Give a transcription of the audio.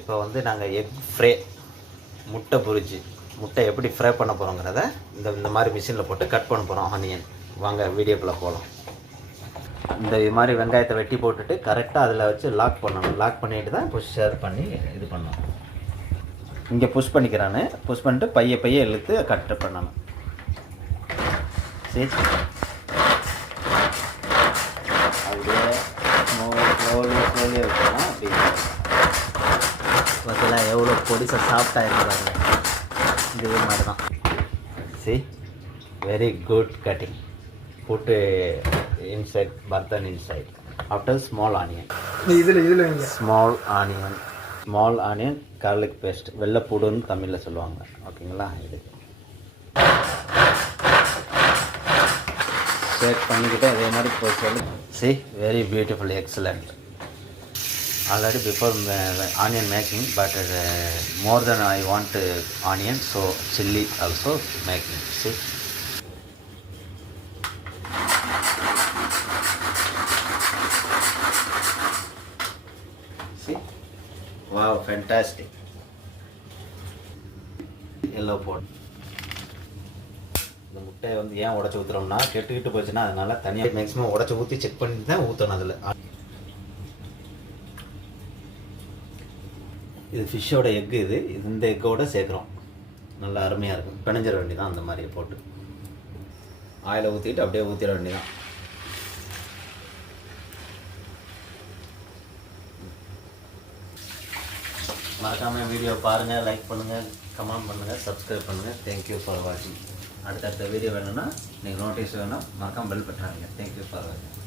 இப்போ வந்து நாங்கள் எக் ஃப்ரை முட்டை பொரிச்சு முட்டை எப்படி ஃப்ரை பண்ண போகிறோங்கிறத இந்த மாதிரி மிஷினில் போட்டு கட் பண்ண போகிறோம் ஆனியன். வாங்க வீடியோக்குள்ளே போகலாம். இந்த மாதிரி வெங்காயத்தை வெட்டி போட்டுட்டு கரெக்டாக அதில் வச்சு லாக் பண்ணணும். லாக் பண்ணிட்டு தான் புஷ் பண்ணி இது பண்ணணும். இங்கே புஷ் பண்ணிக்கிறானு புஷ் பண்ணிட்டு பைய இழுத்து கட் பண்ணணும். சரி, அப்படியே ஸ்லோலி வைக்கணும். அப்படி பார்த்தீங்களா எவ்வளோ பொடிசாக சாஃப்டாக இருக்கிறாங்க. இதே மாதிரி தான். சரி, very good cutting. Put inside burden inside. After small onion. Small onion garlic paste. வெள்ளை பூடுன்னு தமிழில் சொல்லுவாங்க. ஓகேங்களா? இது ஷேக் பண்ணிக்கிட்டே இதே மாதிரி போய் see, very beautiful, excellent. Already before onion making, but more than I want onion, so chilli also making. See. Wow, fantastic. Yellow pot. இந்த முட்டையை வந்து ஏன் உடச்சி ஊற்றுறோம்னா கெட்டுக்கிட்டு போச்சுன்னா அதனால தனியாக மேக்ஸிமம் உடச்சி ஊற்றி செக் பண்ணி தான் ஊற்றணும். அதில் இது ஃபிஷ்ஷோட எக்கு. இது இந்த எக்கோட சேர்க்குறோம். நல்லா அருமையாக இருக்கும். பிணைஞ்சிட வேண்டியதான். அந்த மாதிரி போட்டு ஆயிலை ஊற்றிட்டு அப்படியே ஊற்றிட வேண்டியதான். மறக்காமல் வீடியோ பாருங்கள், லைக் பண்ணுங்கள், கமெண்ட் பண்ணுங்கள், சப்ஸ்கிரைப் பண்ணுங்கள். தேங்க்யூ ஃபார் வாட்சிங். அடுத்தடுத்த வீடியோ வேணும்னா நீங்கள் நோட்டீஸ் வேணும், மறக்காமல் பெல் பட்டன். தேங்க்யூ ஃபார் வாட்சிங்.